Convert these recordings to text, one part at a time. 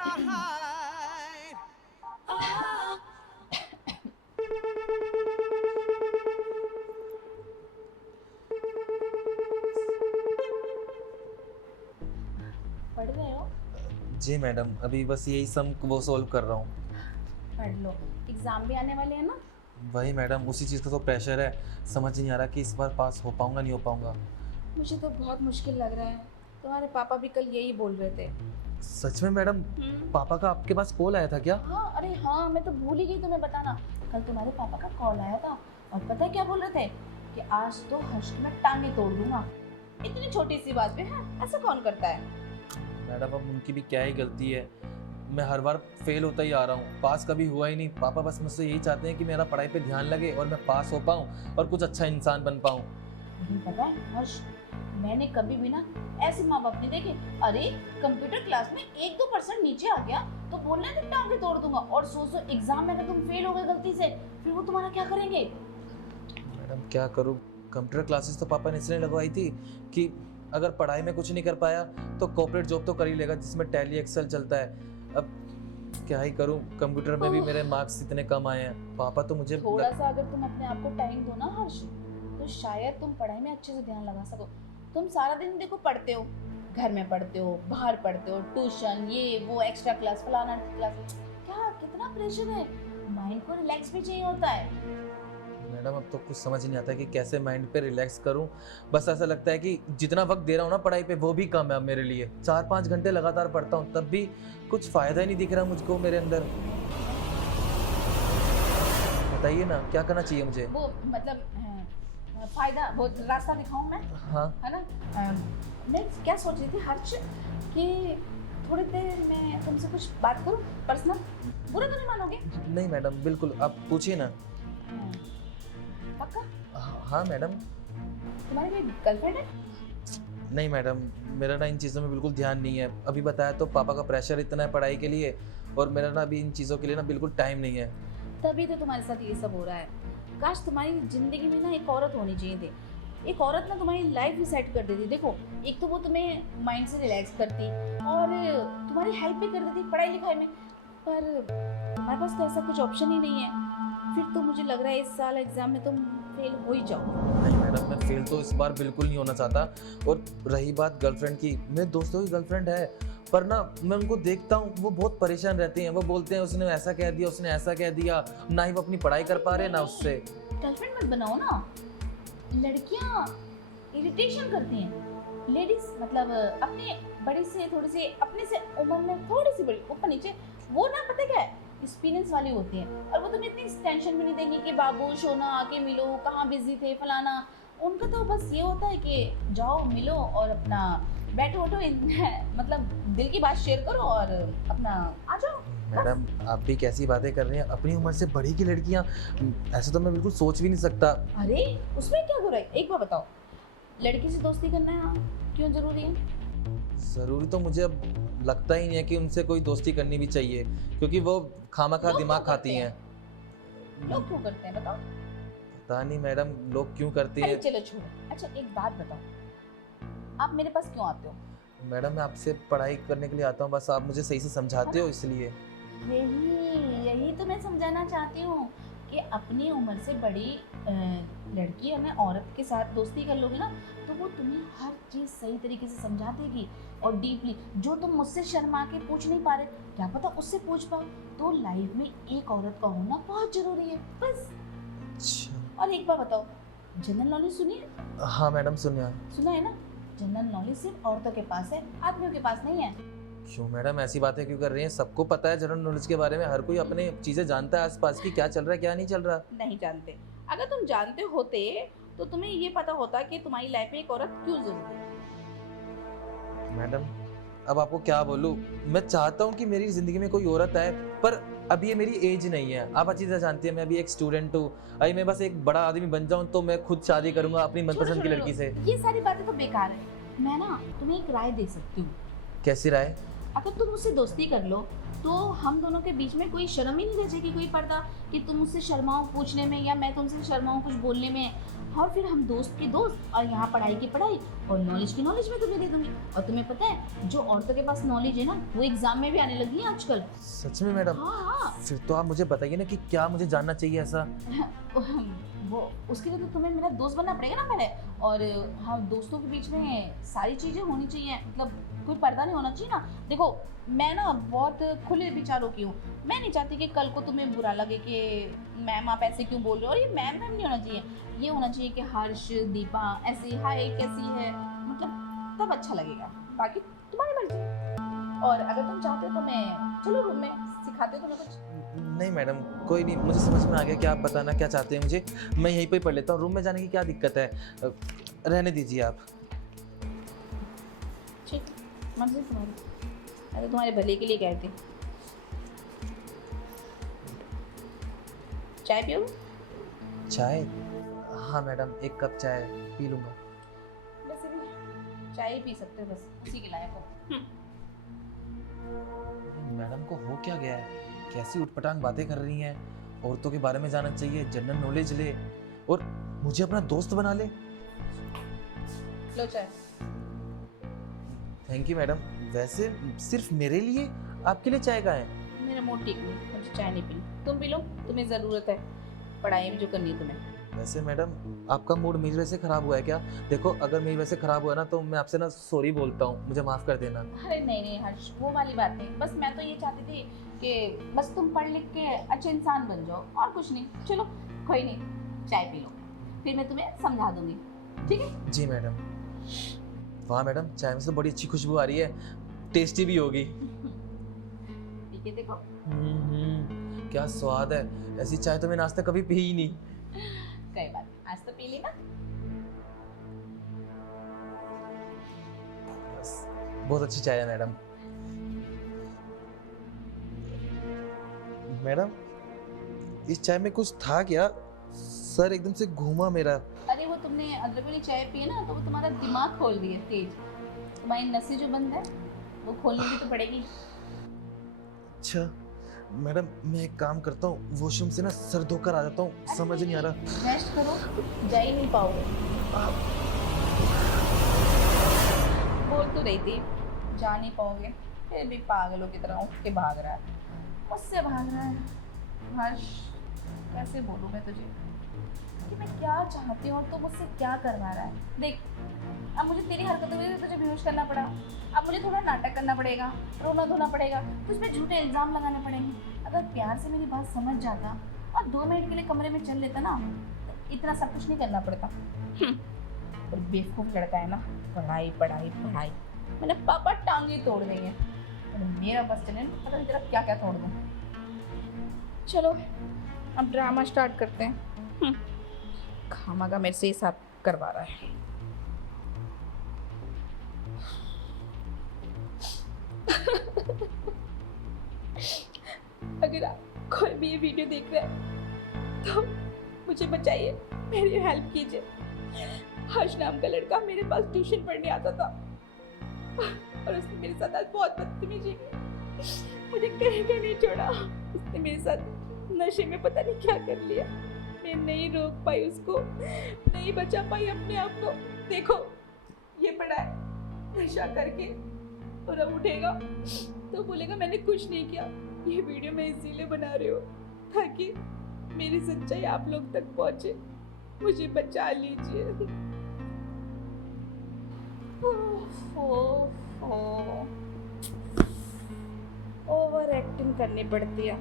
पढ़ रहे हो? जी मैडम, अभी बस यही सम वो सॉल्व कर रहा हूँ। पढ़ लो, एग्जाम भी आने वाले हैं ना। वही मैडम, उसी चीज़ का तो प्रेशर है। समझ नहीं आ रहा कि इस बार पास हो पाऊंगा नहीं हो पाऊंगा। मुझे तो बहुत मुश्किल लग रहा है। तुम्हारे पापा भी कल यही बोल रहे थे। सच में मैडम? पापा का आपके पास कॉल आया था क्या? हाँ, अरे हाँ, मैं तो भूल ही गई तुम्हें बताना। कल तुम्हारे पापा का कॉल आया था और पता है क्या बोल रहे थे कि आज तो हर्ष की मैं टांगे तोड़ दूंगा। इतनी छोटी सी बात पे है, ऐसा कौन करता है? मैडम अब उनकी भी क्या ही गलती है। मैं हर बार फेल होता ही आ रहा हूँ, पास कभी हुआ ही नहीं। पापा बस मुझसे यही चाहते हैं कि मेरा पढ़ाई पे ध्यान लगे और मैं पास हो पाऊँ और कुछ अच्छा इंसान बन पाऊँ। लेकिन पता है हर्ष, मैंने कभी भी ना ऐसे माँ बाप नहीं देखे। अरे कंप्यूटर क्लास में 1-2% नीचे आ गया तो बोलना है टांगे तोड़ दूंगा, और सोचो एग्जाम में अगर तुम फेल हो गए गलती से, फिर वो तुम्हारा क्या करेंगे? मैडम क्या करूँ? कंप्यूटर क्लासेस तो पापा ने इसलिए लगवाई थी कि अगर पढ़ाई में कुछ नहीं कर पाया तो कॉर्पोरेट जॉब तो कर ही लेगा जिसमें टैली एक्सेल चलता है। अब क्या ही करूँ, कंप्यूटर में भी मेरे मार्क्स इतने कम आए हैं। पापा तो मुझे थोड़ा सा अगर तुम अपने आप को टाइम दो ना हर्ष, तो शायद तुम पढ़ाई में अच्छे से ध्यान लगा सको। तुम सारा दिन देखो पढ़ते हो, घर में पढ़ते हो, बाहर पढ़ते हो, ट्यूशन, ये वो, एक्स्ट्रा क्लास, फलाना क्लास, क्या कितना प्रेशर है। माइंड को रिलैक्स भी चाहिए होता है। मैडम अब तो कुछ समझ नहीं आता कि कैसे माइंड पे रिलैक्स करूं। बस ऐसा लगता है कि जितना वक्त दे रहा हूँ ना पढ़ाई पे वो भी कम है अब मेरे लिए। 4-5 घंटे लगातार पढ़ता हूँ तब भी कुछ फायदा ही नहीं दिख रहा मुझको मेरे अंदर। बताइए ना क्या करना चाहिए मुझे? वो मतलब फायदा, वो रास्ता दिखाऊं मैं? हाँ है ना। मैं क्या सोच रही थी हर्ष कि थोड़ी देर मैं तुमसे कुछ बात करूं पर्सनल, बुरा तो नहीं मानोगे? नहीं मैडम, बिल्कुल आप पूछिए ना। पक्का? हाँ मैडम। तुम्हारी कोई गर्लफ्रेंड है? नहीं मैडम, मेरा ना इन चीज़ों में बिल्कुल ध्यान नहीं है। अभी बताया तो पापा का प्रेशर इतना है पढ़ाई के लिए, और मेरा ना अभी इन चीज़ों के लिए ना बिल्कुल टाइम नहीं है। तभी तो तुम्हारे साथ ये सब हो रहा है। काश तुम्हारी जिंदगी में ना एक औरत होनी चाहिए थी। एक औरत ना तुम्हारी लाइफ ही सेट कर देती। देखो, एक तो वो तुम्हें माइंड से रिलैक्स करती और तुम्हारी हेल्प भी कर देती पढ़ाई लिखाई में। पर तुम्हारे पास तो ऐसा कुछ ऑप्शन ही नहीं है। फिर तो मुझे लग रहा है इस साल एग्जाम में तुम फेल हो ही जाओ। नहीं मैडम, मैं फेल तो इस बार बिल्कुल नहीं होना चाहता। और रही बात गर्लफ्रेंड की, मेरे दोस्तों की गर्लफ्रेंड है, पर ना मैं उनको देखता हूँ वो बहुत परेशान रहती हैं। वो बोलते हैं उसने ऐसा कह दिया, उसने ऐसा कह दिया, ना ही वो अपनी पढ़ाई कर पा रहे ना उससे। गर्लफ्रेंड मत बनाओ ना, लड़कियां इरिटेशन करती हैं। लेडीज मतलब अपने बड़ी से थोड़ी सी, अपने से उम्र में थोड़ी सी बड़ी, ऊपर नीचे, वो ना पता क्या है, एक्सपीरियंस वाली होती है। और वो तुम्हें इतनी टेंशन भी नहीं देंगी कि बाबू सोना आके मिलो, कहाँ बिजी थे, फलाना। उनका तो बस ये होता है कि जाओ मिलो और अपना बैठो उठो मतलब दिल की बात शेयर करो और अपना आ जाओ। मैडम आप भी कैसी बातें कर रही हैं? अपनी उम्र से बड़ी की लड़कियां, ऐसा तो मैं बिल्कुल सोच भी नहीं सकता। अरे उसमें क्या बुराई? एक बार बताओ, लड़की से दोस्ती करना क्यों जरूरी है? ज़रूरी तो मुझे अब लगता ही नहीं है कि उनसे कोई दोस्ती करनी भी चाहिए, क्योंकि वो खामखा लोग दिमाग क्यों खाती करते हैं। लोग क्यों करते हैं बताओ? पता नहीं मैडम लोग क्यों करते अरे हैं। चलो छोड़ो। अच्छा एक बात बताओ, आप मेरे पास क्यों आते हो? मैडम मैं आपसे पढ़ाई करने के लिए आता हूँ, बस आप मुझे सही से समझाते हो इसलिए। यही यही तो मैं समझाना चाहती हूँ कि अपनी उम्र से बड़ी लड़की या औरत के साथ दोस्ती कर लोगे ना, तो वो तुम्हें हर चीज़ सही तरीके से समझा देगी और डीपली। जो तुम मुझसे शर्मा के पूछ नहीं पा रहे, क्या पता उससे पूछ पाओ। तो लाइफ में एक औरत का होना बहुत जरूरी है, बस। अच्छा। और एक बार बताओ, जनरल नॉलेज सुनी है? हाँ मैडम सुनिए। सुना है ना? जनरल नॉलेज सिर्फ औरतों के पास है, आदमियों के पास नहीं है। क्यों मैडम ऐसी बातें क्यों कर रही हैं? सबको पता है जनरल नॉलेज के बारे में, हर कोई अपने चीज़ें जानता है आसपास की, क्या चल रहा है क्या नहीं चल रहा। नहीं जानते? अगर तुम जानते होते तो तुम्हें ये पता होता कि तुम्हारी लाइफ में एक औरत क्यों जरूरी है। मैडम अब आपको क्या बोलूँ, मैं चाहता हूँ कि मेरी ज़िंदगी में कोई औरत आए, पर अभी ये मेरी एज नहीं है। आप अच्छी तरह जानती हैं मैं अभी एक स्टूडेंट हूँ। अभी मैं बस एक बड़ा आदमी बन जाऊँ तो मैं खुद शादी करूँगा अपनी मनपसंद की लड़की से। ये सारी बातें तो बेकार है। मैं ना तुम्हें एक राय दे सकती हूँ। कैसी राय? अगर तुम मुझसे दोस्ती कर लो तो हम दोनों के बीच में कोई शर्म ही नहीं रह जाएगी, कोई पर्दा कि तुम मुझसे शर्माओ पूछने में या मैं तुमसे शर्माऊँ कुछ बोलने में। और फिर हम दोस्त के दोस्त, और यहाँ पढ़ाई की पढ़ाई और नॉलेज की नॉलेज मैं तुम्हें दे दूंगी। और तुम्हें पता है जो औरतों के पास नॉलेज है ना वो एग्जाम में भी आने लगी है आजकल। सच में मैडम? हाँ फिर तो आप मुझे बताइए ना कि क्या मुझे जानना चाहिए ऐसा। वो उसके लिए तो तुम्हें मेरा दोस्त बनना पड़ेगा ना पहले। और हाँ, दोस्तों के बीच में सारी चीज़ें होनी चाहिए, मतलब कोई पर्दा नहीं होना चाहिए ना। देखो मैं ना बहुत खुले विचारों की हूँ। मैं नहीं चाहती कि कल को तुम्हें बुरा लगे कि मैम आप ऐसे क्यों बोल रहे हो। और ये मैम मैम नहीं होना चाहिए, ये होना चाहिए कि हर्ष दीपा ऐसी हाय कैसी है, मतलब तब अच्छा लगेगा। बाकी तुम्हारी मर्जी। और अगर तुम चाहते हो तो मैं चलो रूम में सिखाते हो तुम्हें कुछ। नहीं मैडम, कोई नहीं, मुझे समझ में आ गया कि आप बताना क्या चाहते हैं मुझे। मैं यहीं पे ही पढ़ लेता हूँ, रूम में जाने की क्या दिक्कत है। रहने दीजिए आप। ठीक, मर्जी तुम्हारी, मैं तो तुम्हारे भले के लिए कहती। चाय पियो? चाय? हाँ मैडम, एक कप चाय पी लूँगा। वैसे भी चाय ही पी सकते हो, बस उसी के लायक हो। मैडम को हो क्या गया है? कैसी उटपटांग बातें कर रही हैं। औरतों के बारे में जानना चाहिए, जनरल नॉलेज ले और मुझे अपना दोस्त बना ले। लो चाय। Thank you madam. वैसे सिर्फ मेरे लिए, आपके लिए चाय का है? मेरा मूड ठीक नहीं, मुझे चाय नहीं पीनी। तुम पी लो, तुम्हें ज़रूरत है, पढ़ाई में जो करनी है तुम्हें। वैसे मैडम आपका मूड मेरी वजह से खराब हुआ है क्या? देखो अगर मेरी वजह से खराब हुआ ना तो मैं आपसे ना सॉरी बोलता हूँ, मुझे माफ़ कर देना। अरे नहीं नहीं हर्ष, वो वाली बात नहीं। बस मैं तो ये चाहती थी कि बस तुम पढ़ लिख के अच्छे इंसान बन जाओ, और कुछ नहीं। चलो कोई नहीं, चाय पी लो, फिर मैं तुम्हें समझा दूंगी, ठीक है? जी मैडम। वाह मैडम, चाय में से बड़ी अच्छी खुशबू आ रही है, टेस्टी भी होगी। ठीक है, देखो। क्या स्वाद है। ऐसी चाय तो मैंने आज तक कभी पी ही नहीं। कोई बात नहीं, आज तो पी ली ना। बस, बहुत अच्छी चाय है मैडम। मैडम इस चाय में कुछ था क्या? सर एकदम से घूमा मेरा। अरे वो तुमने अदरक वाली चाय पी है ना, तो वो तुम्हारा दिमाग खोल रही है तेज। तुम्हारी नसें जो बंद है वो खोलनी भी तो पड़ेगी। अच्छा मैडम, मैं एक काम करता हूँ, वॉशरूम से ना सर धोकर आ जाता हूँ, समझ नहीं आ रहा। रेस्ट करो, जा ही नहीं पाओगे। बोल तो रही थी जा नहीं पाओगे, फिर भी पागलों की तरह उठ के भाग रहा है, मुझसे भाग रहा है। हर्ष कैसे बोलूँ मैं तुझे कि मैं क्या चाहती हूँ और तू मुझसे क्या करवा रहा है। देख अब मुझे तेरी हरकतों की वजह से तुझे बेहोश करना पड़ा, अब मुझे थोड़ा नाटक करना पड़ेगा, रोना धोना पड़ेगा, तुझ पे झूठे इल्ज़ाम लगाने पड़ेंगे। अगर प्यार से मेरी बात समझ जाता और 2 मिनट के लिए कमरे में चल लेता ना, तो इतना सब कुछ नहीं करना पड़ता। और बेवकूफ़ लड़का है ना, पढ़ाई पढ़ाई पढ़ाई, मैंने पापा टांगे तोड़ दी है। मेरा बस चले, पता नहीं तेरा क्या क्या तोड़ दूँ। चलो अब ड्रामा स्टार्ट करते हैं। खामागा मेरे से हिसाब करवा रहा है। अगर आप कोई भी ये वीडियो देख रहे हैं तो मुझे बचाइए, मेरी हेल्प कीजिए। हर्ष नाम का लड़का मेरे पास ट्यूशन पढ़ने आता था और उसने मेरे साथ आज बहुत बदतमीजी की, मुझे कहीं का नहीं छोड़ा। उसने मेरे साथ नशे में पता नहीं क्या कर लिया, मैं नहीं रोक पाई उसको, नहीं बचा पाई अपने आप को। देखो ये पड़ा है नशा करके, और अब उठेगा तो बोलेगा मैंने कुछ नहीं किया। ये वीडियो मैं इसीलिए बना रही हूँ ताकि मेरी सच्चाई आप लोग तक पहुँचे, मुझे बचा लीजिए। ओवर एक्टिंग करनी पड़ती है,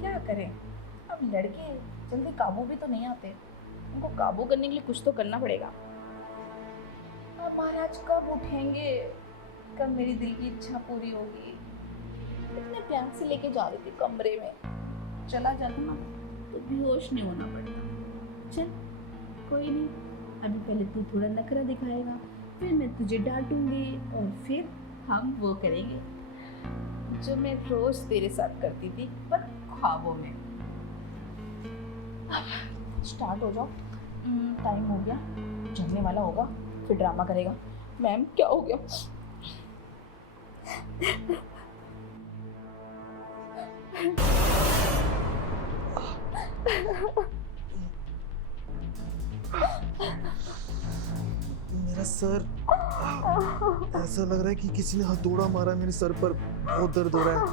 क्या करें। अब लड़के जल्दी काबू भी तो नहीं आते, उनको काबू करने के लिए कुछ तो करना पड़ेगा। अब महाराज कब उठेंगे, कब मेरी दिल की इच्छा पूरी होगी। इतने प्यार से लेके जा रही थी कमरे में, चला जाता ना तो बेहोश नहीं होना पड़ता। चल कोई नहीं, अभी पहले तू थोड़ा नखरा दिखाएगा, फिर मैं तुझे डांटूंगी और फिर हम वो करेंगे जो मैं रोज तेरे साथ करती थी पर ख्वाबों में। अब स्टार्ट हो जाओ, टाइम हो गया, जगने वाला होगा फिर ड्रामा करेगा। मैम क्या हो गया? मेरा सर, ऐसा लग रहा है कि किसी ने हथौड़ा मारा है मेरे सर पर। बहुत दर्द हो रहा है।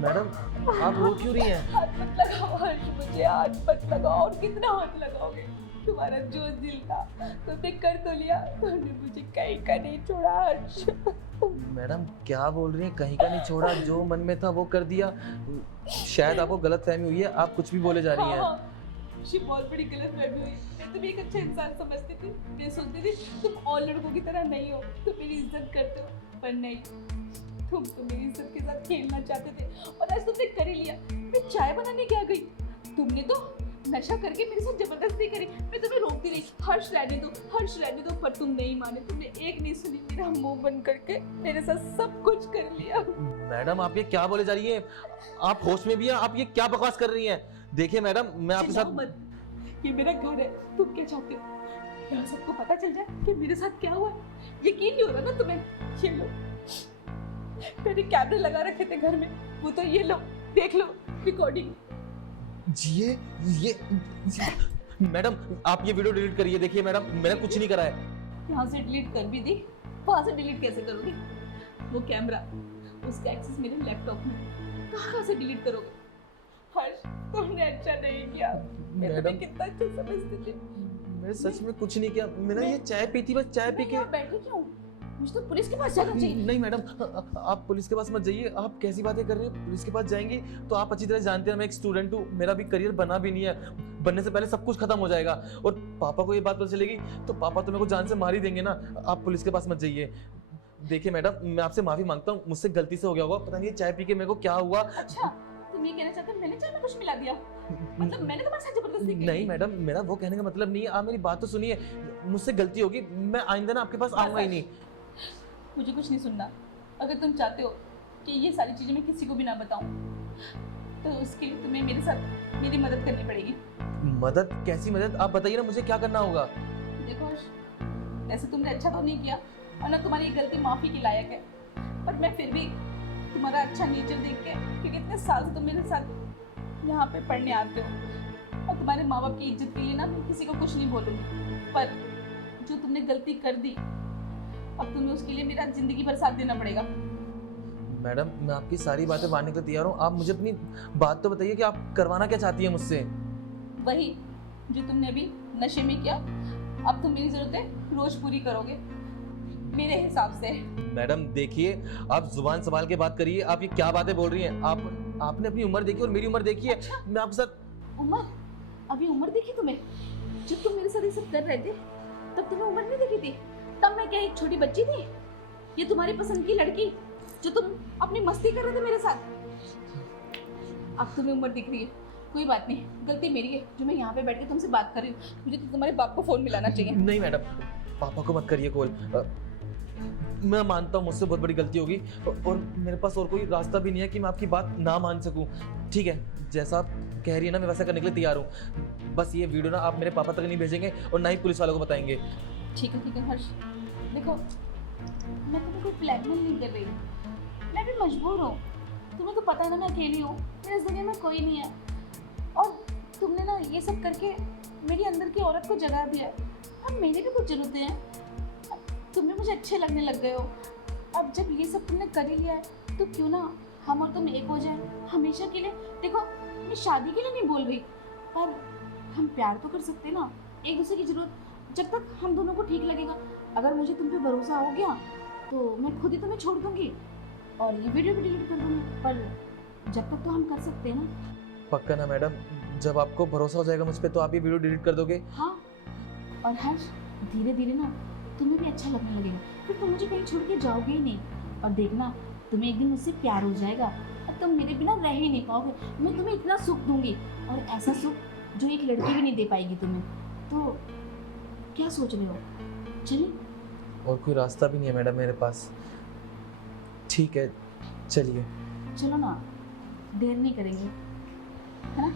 मैडम आप रो क्यों रही हैं? हाथ मत लगाओ हर्ष, मुझे हाथ मत लगाओ। और कितना हाथ लगाओगे? तुम्हारा जो दिल था तुमने कर तो लिया, तुमने मुझे कहीं का नहीं छोड़ा हर्ष। मैडम क्या बोल रही हैं? कहीं का नहीं छोड़ा, जो मन में था वो कर दिया। शायद आपको गलतफहमी हुई है, आप कुछ भी बोले जा रही हैं। हाँ, ये बहुत बड़ी गलतफहमी हुई। मैं तुम्हें एक अच्छा इंसान समझती थी, मैं सोचती थी तुम और लड़कों की तरह नहीं हो, तुम मेरी इज्जत करते हो, पर नहीं, तुम तो मेरी इज्जत के साथ खेलना चाहते थे और आज तुमने कर ही लिया। मैं चाय बनाने क्या गई, तुमने तो नशा करके मेरे साथ जबरदस्ती करी। मैं तुम्हें रोकती रही, हर्ष रहने दो, हर्ष रहने दो, पर तुम नहीं माने। तुमने एक नहीं सुनी, मेरा मुंह बंद करके मेरे साथ सब कुछ कर लिया। मैडम आप ये क्या बोले जा रही हैं? आप होश में भी हैं? आप ये क्या बकवास कर रही हैं? देखिए मैडम, मैं आपके चिल्लाओ साथ मत, ये मेरा घर है, तुम क्या चाहते हो? यहाँ सबको पता चल जाए कि मेरे साथ क्या हुआ। यकीन नहीं हो रहा ना तुम्हें? ये लो, मैंने कैमरे लगा रखे थे घर में, वो तो ये लो, देख लो रिकॉर्डिंग। ये मैडम आप ये वीडियो डिलीट करिए। देखिए मैडम, मैंने कुछ नहीं करा है। यहाँ से डिलीट कर भी दी, वहाँ से डिलीट कैसे करोगे? वो कैमरा, उसका एक्सेस मेरे लैपटॉप में, कहाँ से डिलीट करोगे? हर्ष, तुमने अच्छा नहीं किया। मैं तुम्हें कितना अच्छा समझती थी। मैं सच में कुछ नहीं किया। मैंने ये चाय पी थी, बस चाय पी के। बैठे क्यों? मुझे तो पुलिस के पास जाना चाहिए। नहीं मैडम, आप पुलिस के पास मत जाइए। आप कैसी बातें कर रही हैं? पुलिस के पास जाएंगी तो आप अच्छी तरह जानते हैं मैं एक स्टूडेंट हूँ, मेरा भी करियर बना भी नहीं है। बनने से पहले सब कुछ खत्म हो जाएगा और पापा को ये बात पता चलेगी तो पापा तो मेरे को जान से मार ही देंगे ना। आप पुलिस के पास मत जाइए। देखिए मैडम, मैं आपसे माफी मांगता हूँ, मुझसे गलती से हो गया होगा। पता नहीं ये चाय पी के मेरे को क्या हुआ। अच्छा, तुम ये कहना चाहते हो मैंने चाय में कुछ मिला दिया? मतलब मैंने तुम्हारे साथ जबरदस्ती की? नहीं मैडम, मेरा वो कहने का मतलब नहीं है। आप मेरी बात तो सुनिए, मुझसे गलती होगी, मैं आइंदा ना आपके पास आऊंगा ही नहीं। मुझे कुछ नहीं सुनना। अगर तुम चाहते हो कि ये सारी चीजें मैं किसी को भी ना बताऊं, तो उसके लिए तुम्हें मेरे साथ मेरी मदद करनी पड़ेगी। मदद? कैसी मदद? आप बताइए ना, मुझे क्या करना होगा? देखो हर्ष, ऐसे तुमने अच्छा तो नहीं किया और ना तुम्हारी ये गलती माफी के लायक है, पर मैं फिर भी तुम्हारा अच्छा नेचर देख के, क्योंकि इतने साल से तुम मेरे साथ यहाँ पे पढ़ने आते हो और तुम्हारे माँ बाप की इज्जत के लिए ना मैं किसी को कुछ नहीं बोलूँगी, पर जो तुमने गलती कर दी अब तुम्हें उसके लिए मेरा जिंदगी भर साथ देना पड़ेगा। मैडम मैं आपकी सारी बातें मानने के लिए तैयार हूँ। आप मुझे अपनी बात तो बताइए कि आप करवाना क्या चाहती हैं मुझसे? वही जो तुमने अभी नशे में किया, अब तुम मेरी जरूरतें रोज पूरी करोगे मेरे हिसाब से। मैडम देखिए, आप जुबान संभाल के बात करिए। आप ये क्या बातें बोल रही हैं? आपने अपनी उम्र देखी और मेरी उम्र देखी है। अच्छा? मैं आपके साथ उम्र? अभी उम्र देखी तुम्हें? जब तुम मेरे साथ ये सब कर रहे थे तब तुम्हें उम्र नहीं देखी थी? तब मैं क्या एक छोटी बच्ची थी? ये तुम्हारी पसंद की लड़की जो तुम अपनी मस्ती कर रहे थे मेरे साथ, अब तुम्हें उम्र दिख रही है। कोई बात नहीं, गलती मेरी है जो मैं यहाँ पे बैठ के तुमसे बात कर रही हूँ। मुझे तो तुम्हारे बाप को फोन मिलाना चाहिए। नहीं मैडम, पापा को मत करिए कॉल। मैं मानता हूँ मुझसे बहुत बड़ी गलती होगी और मेरे पास और कोई रास्ता भी नहीं है कि मैं आपकी बात ना मान सकूँ। ठीक है, जैसा आप कह रही है ना, मैं वैसा करने के लिए तैयार हूँ। बस ये वीडियो ना आप मेरे पापा तक नहीं भेजेंगे और ना ही पुलिस वालों को बताएंगे। ठीक है हर्ष, देखो मैं तुम्हें कोई ब्लैकमेल नहीं कर रही, मैं भी मजबूर हूँ। तुम्हें तो पता है ना मैं अकेली हूँ, मेरे इस दुनिया में कोई नहीं है। और तुमने ना ये सब करके मेरी अंदर की औरत को जगा दिया। अब मेरी भी कुछ ज़रूरतें हैं, तुम भी मुझे अच्छे लगने लग गए हो। अब जब ये सब तुमने कर ही लिया है तो क्यों ना हम और तुम एक हो जाए हमेशा के लिए। देखो मैं शादी के लिए नहीं बोल रही, पर हम प्यार तो कर सकते हैं ना एक दूसरे की ज़रूरत, जब तक हम दोनों को ठीक लगेगा। अगर मुझे तुम पे भरोसा हो गया तो मैं खुद ही तुम्हें छोड़ दूंगी और ये वीडियो भी डिलीट कर दूंगी, पर जब तक तो हम कर सकते हैं ना। पक्का ना मैडम? जब आपको भरोसा हो जाएगा मुझ पे तो आप ये वीडियो डिलीट कर दोगे? हाँ, और हर्ष धीरे धीरे ना तुम्हें भी अच्छा लगने लगेगा, फिर तुम मुझे कहीं छोड़ के जाओगे ही नहीं। और देखना तुम्हें एक दिन मुझसे प्यार हो जाएगा और तुम मेरे बिना रह ही नहीं पाओगे। मैं तुम्हें इतना सुख दूंगी और ऐसा सुख जो एक लड़की भी नहीं दे पाएगी तुम्हें। तो क्या सोच रहे हो? चलिए। और कोई रास्ता भी नहीं है मैडम मेरे पास। ठीक है चलिए। चलो ना, देर नहीं करेंगे, है ना?